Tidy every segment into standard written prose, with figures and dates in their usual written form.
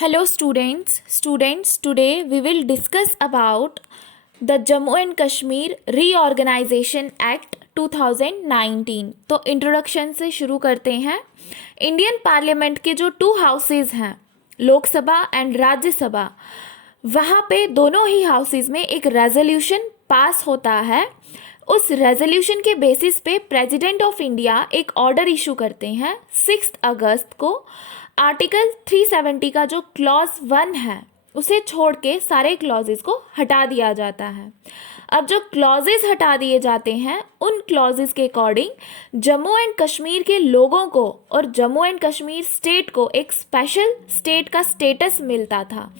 Hello students, today we will discuss about the Jammu and Kashmir Reorganization Act 2019। तो introduction से शुरू करते हैं। इंडियन पार्लियामेंट के जो 2 हाउसेज हैं, लोकसभा एंड राज्यसभा, वहाँ पे दोनों ही हाउसेज में एक रेजोल्यूशन पास होता है। उस रेजोल्यूशन के बेसिस पे प्रेसिडेंट ऑफ इंडिया एक ऑर्डर इशू करते हैं 6 अगस्त को। आर्टिकल 370 का जो क्लॉज 1 है उसे छोड़ के सारे क्लॉजेस को हटा दिया जाता है। अब जो क्लॉजेस हटा दिए जाते हैं उन क्लॉजेस के अकॉर्डिंग जम्मू एंड कश्मीर के लोगों को और जम्मू एंड कश्मीर स्टेट को एक स्पेशल स्टेट का स्टेटस मिलता था।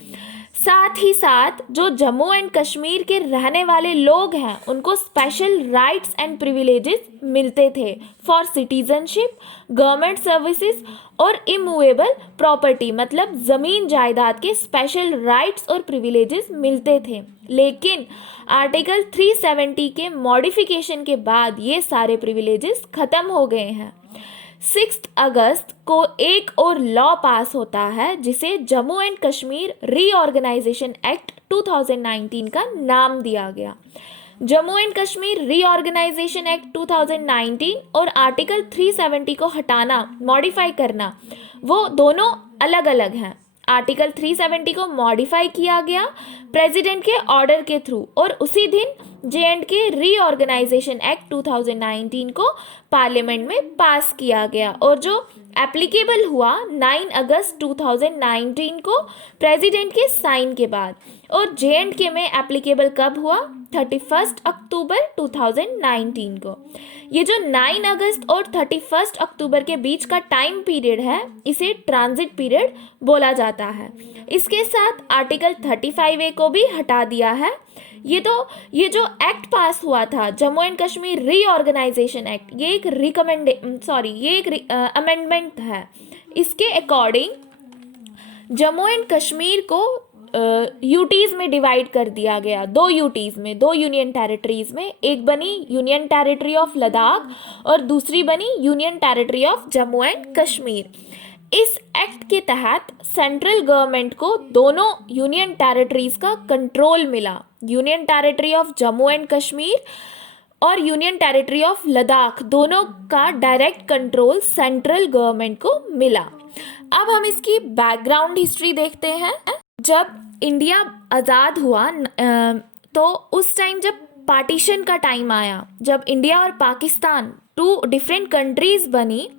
साथ ही साथ जो जम्मू एंड कश्मीर के रहने वाले लोग हैं उनको स्पेशल राइट्स एंड प्रिविलेजेस मिलते थे फॉर सिटीजनशिप, गवर्नमेंट सर्विसेज और इमूवेबल प्रॉपर्टी, मतलब ज़मीन जायदाद के स्पेशल राइट्स और प्रिविलेजेस मिलते थे। लेकिन आर्टिकल 370 के मॉडिफिकेशन के बाद ये सारे प्रिविलेजेस ख़त्म हो गए हैं। 6 अगस्त को एक और लॉ पास होता है जिसे Jammu and Kashmir reorganisation act 2019 का नाम दिया गया। Jammu and Kashmir reorganisation act 2019 और आर्टिकल 370 को हटाना, मॉडिफाई करना, वो दोनों अलग अलग हैं। आर्टिकल 370 को मॉडिफाई किया गया प्रेसिडेंट के ऑर्डर के थ्रू और उसी दिन J&K रीऑर्गेनाइजेशन एक्ट 2019 को पार्लियामेंट में पास किया गया और जो एप्लीकेबल हुआ 9 अगस्त 2019 को प्रेसिडेंट के साइन के बाद, और J&K में एप्लीकेबल कब हुआ? 31 अक्टूबर 2019 को। ये जो 9 अगस्त और 31 अक्टूबर के बीच का टाइम पीरियड है इसे ट्रांजिट पीरियड बोला जाता है। इसके साथ आर्टिकल 35A को भी हटा दिया है। ये जो एक्ट पास हुआ था Jammu and Kashmir reorganisation act, ये एक अमेंडमेंट है। इसके अकॉर्डिंग जम्मू एंड कश्मीर को यूटीज़ में डिवाइड कर दिया गया, 2 यूटीज़ में, 2 यूनियन टेरिटरीज़ में। एक बनी यूनियन टेरिटरी ऑफ लद्दाख और दूसरी बनी union territory of Jammu and Kashmir. इस एक्ट के तहत सेंट्रल गवर्नमेंट को दोनों यूनियन टेरिटरीज़ का कंट्रोल मिला। Union territory of Jammu and Kashmir और यूनियन टेरिटरी ऑफ लद्दाख, दोनों का डायरेक्ट कंट्रोल सेंट्रल गवर्नमेंट को मिला। अब हम इसकी बैकग्राउंड हिस्ट्री देखते हैं। जब इंडिया आज़ाद हुआ तो उस टाइम जब पार्टीशन का टाइम आया, जब इंडिया और पाकिस्तान 2 डिफरेंट कंट्रीज़ बनी,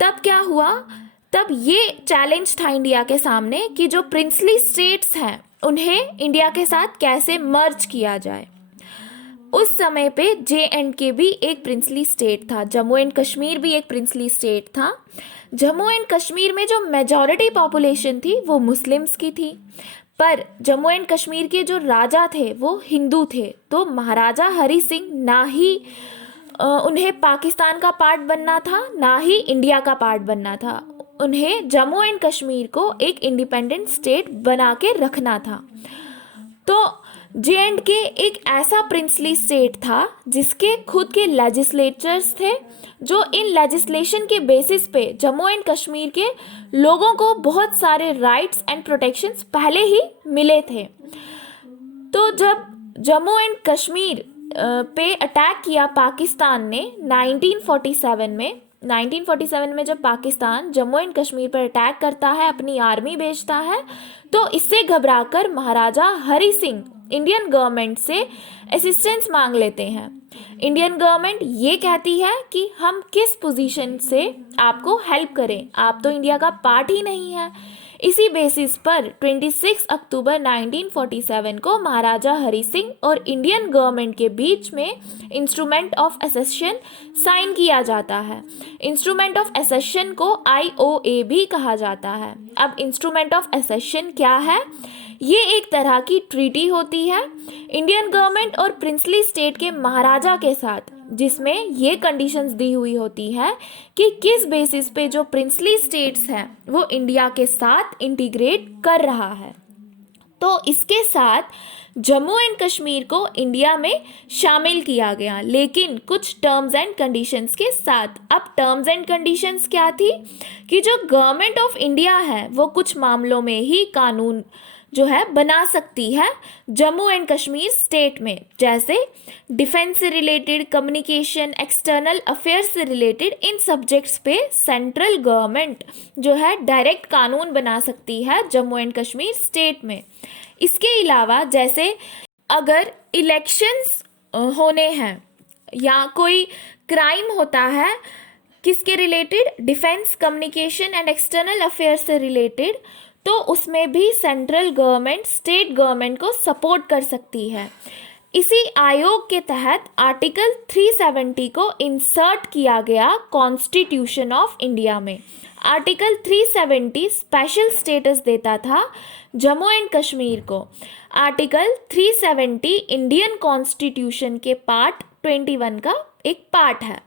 तब क्या हुआ? तब ये चैलेंज था इंडिया के सामने कि जो प्रिंसली स्टेट्स हैं उन्हें इंडिया के साथ कैसे मर्ज किया जाए। उस समय पे J&K भी एक प्रिंसली स्टेट था, जम्मू एंड कश्मीर भी एक प्रिंसली स्टेट था। जम्मू एंड कश्मीर में जो मेजॉरिटी पॉपुलेशन थी वो मुस्लिम्स की थी, पर जम्मू एंड कश्मीर के जो राजा थे वो हिंदू थे। तो महाराजा हरि सिंह ना ही उन्हें पाकिस्तान का पार्ट बनना था ना ही इंडिया का पार्ट बनना था, उन्हें जम्मू एंड कश्मीर को एक इंडिपेंडेंट स्टेट बना के रखना था। तो J&K एक ऐसा प्रिंसली स्टेट था जिसके खुद के लेजिस्लेचर्स थे, जो इन लेजिस्लेशन के बेसिस पे जम्मू एंड कश्मीर के लोगों को बहुत सारे राइट्स एंड प्रोटेक्शंस पहले ही मिले थे। तो जब जम्मू एंड कश्मीर पे अटैक किया पाकिस्तान ने 1947 में जब पाकिस्तान जम्मू एंड कश्मीर पर अटैक करता है, अपनी आर्मी भेजता है, तो इससे घबराकर महाराजा हरि सिंह इंडियन गवर्नमेंट से असिस्टेंस मांग लेते हैं। इंडियन गवर्नमेंट ये कहती है कि हम किस पोजीशन से आपको हेल्प करें, आप तो इंडिया का पार्ट ही नहीं है। इसी बेसिस पर 26 अक्टूबर 1947 को महाराजा हरि सिंह और इंडियन गवर्नमेंट के बीच में इंस्ट्रूमेंट ऑफ एसेशन साइन किया जाता है। इंस्ट्रूमेंट ऑफ एसेशन को IOA भी कहा जाता है। अब इंस्ट्रूमेंट ऑफ एसेशन क्या है? ये एक तरह की ट्रीटी होती है इंडियन गवर्नमेंट और प्रिंसली स्टेट के महाराजा के साथ, जिसमें ये कंडीशंस दी हुई होती है कि किस बेसिस पे जो प्रिंसली स्टेट्स हैं वो इंडिया के साथ इंटीग्रेट कर रहा है। तो इसके साथ जम्मू एंड कश्मीर को इंडिया में शामिल किया गया, लेकिन कुछ टर्म्स एंड कंडीशंस के साथ। अब टर्म्स एंड कंडीशंस क्या थी कि जो गवर्नमेंट ऑफ इंडिया है वो कुछ मामलों में ही कानून जो है बना सकती है जम्मू एंड कश्मीर स्टेट में, जैसे डिफेंस से रिलेटेड, कम्युनिकेशन, एक्सटर्नल अफेयर्स से रिलेटेड, इन सब्जेक्ट्स पे सेंट्रल गवर्नमेंट जो है डायरेक्ट कानून बना सकती है जम्मू एंड कश्मीर स्टेट में। इसके अलावा जैसे अगर इलेक्शंस होने हैं या कोई क्राइम होता है किसके related, defence, communication and external affairs से रिलेटेड, तो उसमें भी सेंट्रल गवर्नमेंट स्टेट गवर्नमेंट को सपोर्ट कर सकती है। इसी आयोग के तहत आर्टिकल 370 को इंसर्ट किया गया कॉन्स्टिट्यूशन ऑफ इंडिया में। आर्टिकल 370 स्पेशल स्टेटस देता था जम्मू एंड कश्मीर को। आर्टिकल 370 इंडियन कॉन्स्टिट्यूशन के पार्ट 21 का एक पार्ट है।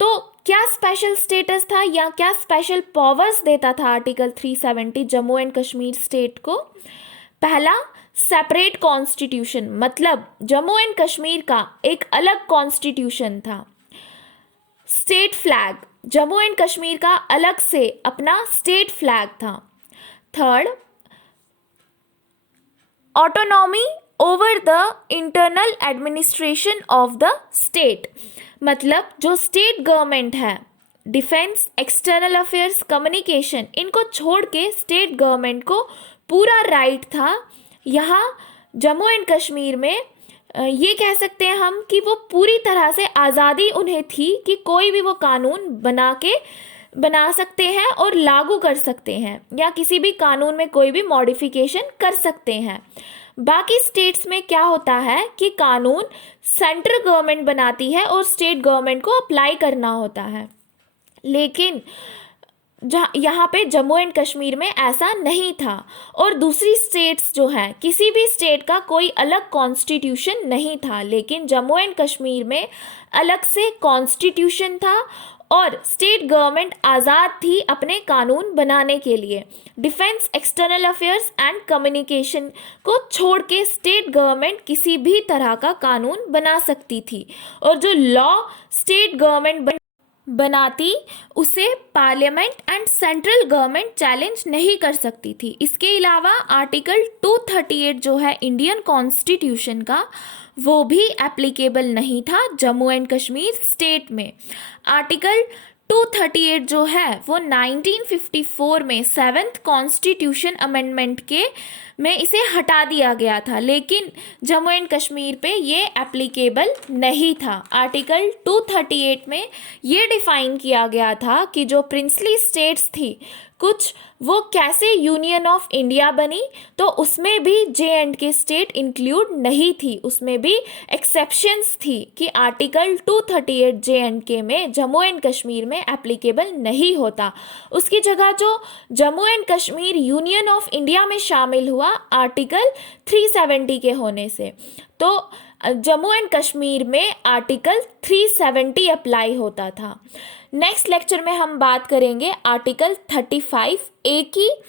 तो क्या स्पेशल स्टेटस था या क्या स्पेशल पावर्स देता था article 370 Jammu and Kashmir state को? पहला, सेपरेट कॉन्स्टिट्यूशन, मतलब जम्मू एंड कश्मीर का एक अलग कॉन्स्टिट्यूशन था। State flag, Jammu and Kashmir का अलग से अपना स्टेट फ्लैग था। Third, autonomy over the internal administration of the state, मतलब जो स्टेट गवर्नमेंट है, डिफेंस, एक्सटर्नल अफेयर्स, कम्युनिकेशन, इनको छोड़ के स्टेट गवर्नमेंट को पूरा राइट था यहाँ जम्मू एंड कश्मीर में। ये कह सकते हैं हम कि वो पूरी तरह से आज़ादी उन्हें थी कि कोई भी वो कानून बना सकते हैं और लागू कर सकते हैं, या किसी भी कानून में कोई भी मॉडिफिकेशन कर सकते हैं। बाकी स्टेट्स में क्या होता है कि कानून सेंट्रल गवर्नमेंट बनाती है और स्टेट गवर्नमेंट को अप्लाई करना होता है, लेकिन यहाँ पे जम्मू एंड कश्मीर में ऐसा नहीं था। और दूसरी स्टेट्स जो हैं, किसी भी स्टेट का कोई अलग कॉन्स्टिट्यूशन नहीं था, लेकिन जम्मू एंड कश्मीर में अलग से कॉन्स्टिट्यूशन था और स्टेट गवर्नमेंट आज़ाद थी अपने कानून बनाने के लिए। Defence, external affairs and communication को छोड़ के स्टेट गवर्नमेंट किसी भी तरह का कानून बना सकती थी, और जो लॉ स्टेट गवर्नमेंट बनाती उसे parliament and central government challenge नहीं कर सकती थी। इसके अलावा आर्टिकल 238 जो है इंडियन कॉन्स्टिट्यूशन का, वो भी एप्लीकेबल नहीं था जम्मू एंड कश्मीर स्टेट में। आर्टिकल 238 जो है वो 1954 में 7th कॉन्स्टिट्यूशन अमेंडमेंट के में इसे हटा दिया गया था, लेकिन जम्मू एंड कश्मीर पे ये एप्लीकेबल नहीं था। आर्टिकल 238 में ये डिफ़ाइन किया गया था कि जो प्रिंसली स्टेट्स थी कुछ, वो कैसे यूनियन ऑफ इंडिया बनी, तो उसमें भी J&K स्टेट इंक्लूड नहीं थी, उसमें भी एक्सेप्शंस थी कि आर्टिकल 238 J&K में जम्मू एंड कश्मीर में एप्लीकेबल नहीं होता। उसकी जगह जो Jammu and Kashmir union of India में शामिल हुआ आर्टिकल 370 के होने से, तो जम्मू एंड कश्मीर में आर्टिकल 370 अप्लाई होता था। नेक्स्ट लेक्चर में हम बात करेंगे आर्टिकल 35A की।